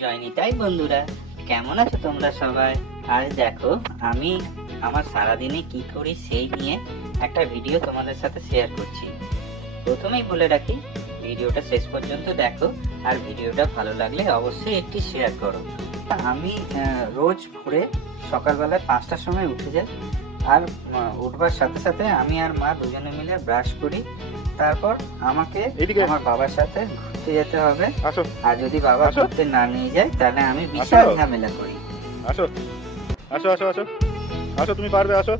জয় নিতাই বন্ধুরা, কেমন আছো তোমরা সবাই? আজ দেখো আমি আমার সারাদিনে কি করি সেই নিয়ে একটা ভিডিও তোমাদের সাথে শেয়ার করছি। প্রথমেই বলে রাখি, ভিডিওটা শেষ পর্যন্ত দেখো, আর ভিডিওটা ভালো লাগলে অবশ্যই একটি শেয়ার করো। আমি রোজ ভোরে সকালবেলায় 5টার সময় উঠে যাই, আর উঠবার সাথে সাথে আমি আর মা দুজনে মিলে ব্রাশ করি। তারপর আমাকে আমার বাবার সাথে ঘুরতে যেতে হবে, আর যদি বাবা ঘুরতে না নিয়ে যায় তাহলে আমি বিশাল ঝামেলা করি। আসো আসো আসো আসো আসো, তুমি পারবে, আসো।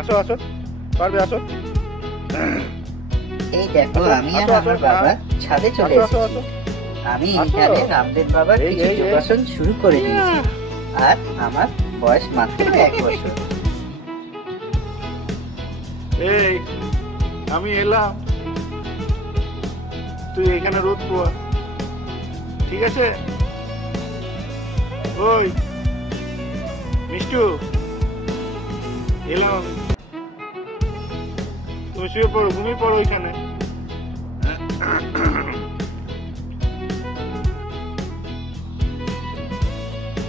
আসো আসো, পারবে, আসো। এই দেখো আমি আর আমার বাবা ছাদে চলে এসেছি। আমি এইখানে রামদেব বাবার কিছু যোগাসন শুরু করে দিয়েছি, আর আমার বয়স মাত্র 1 বছর। এই আমি এলাম, তুই এখানে রোদ পোয়া, ঠিক আছে? ওই মিষ্টু, এলাম, তুমি শুয়ে পড়ো, ঘুমিয়ে পড়ো এখানে।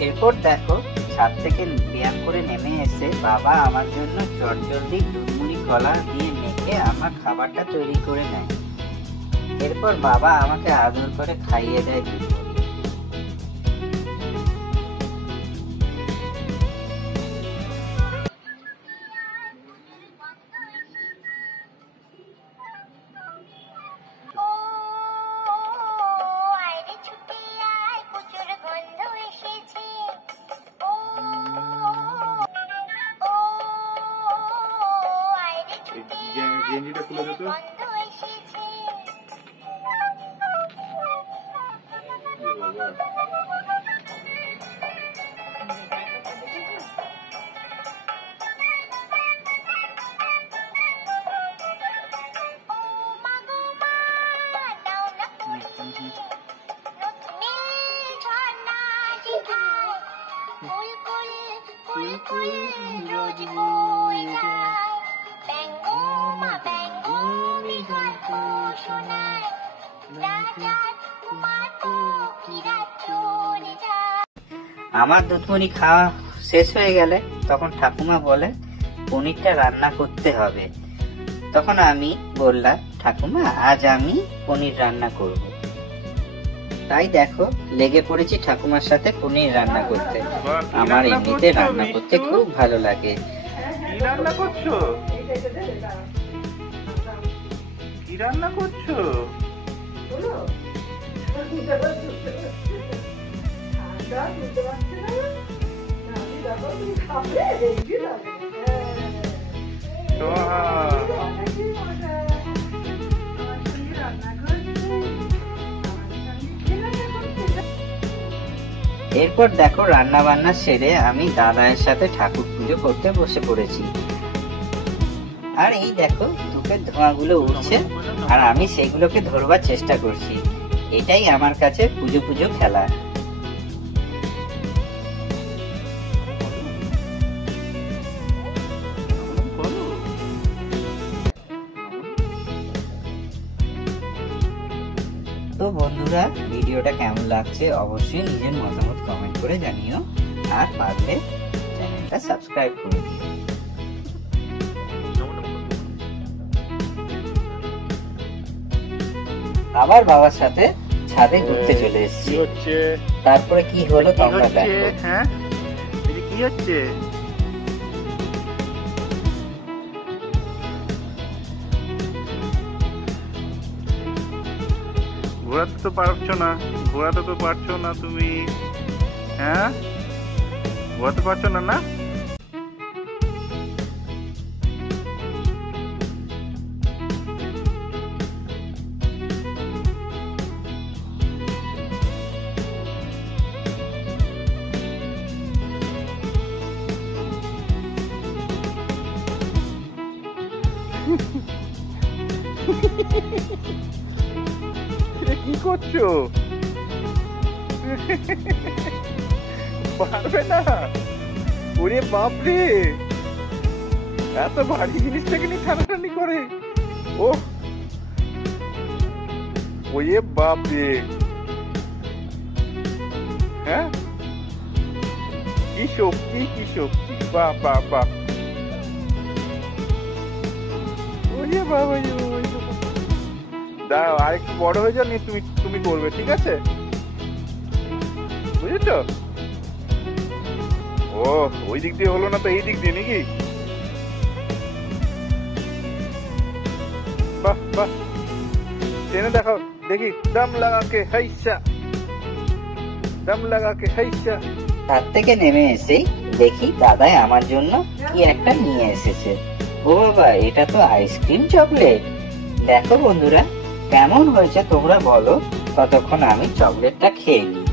এরপর দেখো, ছাদ থেকে ব্যায়াম করে নেমে এসে বাবা আমার জন্য চটজলদি দুধমুড়ি কলা দিয়ে মেখে আমার খাবারটা তৈরি করে নেয়। এরপর বাবা আমাকে আদর করে খাইয়ে দেয় দুধমুড়ি। গেঞ্জিটা খুলে দে তো। আমার দুধমুড়ি খাওয়া শেষ হয়ে গেলে তখন ঠাকুমা বলে পনিরটা রান্না করতে হবে। তখন আমি বললাম, ঠাকুমা আজ আমি পনির রান্না করব। তাই দেখো লেগে পড়েছি ঠাকুমার সাথে পনির রান্না করতে। আমার এমনিতে রান্না করতে খুব ভালো লাগে। কি রান্না করছো? কি রান্না করছো? এরপর দেখো রান্না বান্না সেরে আমি দাদায়ের সাথে ঠাকুর পুজো করতে বসে পড়েছি। আর এই দেখো ধূপের ধোঁয়াগুলো উঠছে, আর আমি সেগুলোকে ধরবার চেষ্টা করছি। এটাই আমার কাছে পুজো পুজো খেলা। তো বন্ধুরা, ভিডিওটা কেমন লাগছে অবশ্যই নিজের মতামত কমেন্ট করে জানিও, আর পারলে চ্যানেলটা সাবস্ক্রাইব করে দিও। আবার বাবার সাথে ছাদে ঘুরতে চলে এসেছি। তারপরে কি হলো তোমরা দেখো। হ্যাঁ, কি হচ্ছে? ঘোরাতে তো পারছো না, ঘোরাতে তো পারছো না তুমি। হ্যাঁ, ঘোরাতে পারছো না, না? কি করছো? পারবে না? ওরে বাপরে, এত ভারী জিনিসটাকে নিয়ে টানাটানি করে। ও ওরে বাপরে, হ্যাঁ, কি শক্তি, কি শক্তি, বাহ বাহ বাহ। ওরে বাবা, দাঁড়াও আরেকটু বড় হয়ে যাও, নিয়ে তুমি তুমি করবে, ঠিক আছে? বুঝেছো? ও, ওই দিক দিয়ে হলো না তো এই দিক দিয়ে নাকি? বাহ বাহ, টেনে দেখাও দেখি, দম লাগাকে হাইসা, দম লাগাকে হাইসা। তার থেকে নেমে এসেই দেখি দাদাই আমার জন্য কি একটা নিয়ে এসেছে। ও বাবা, এটা তো আইসক্রিম চকলেট। দেখো বন্ধুরা, কেমন হয়েছে তোমরা বলো, ততক্ষণ আমি চকলেটটা খেয়ে নিই।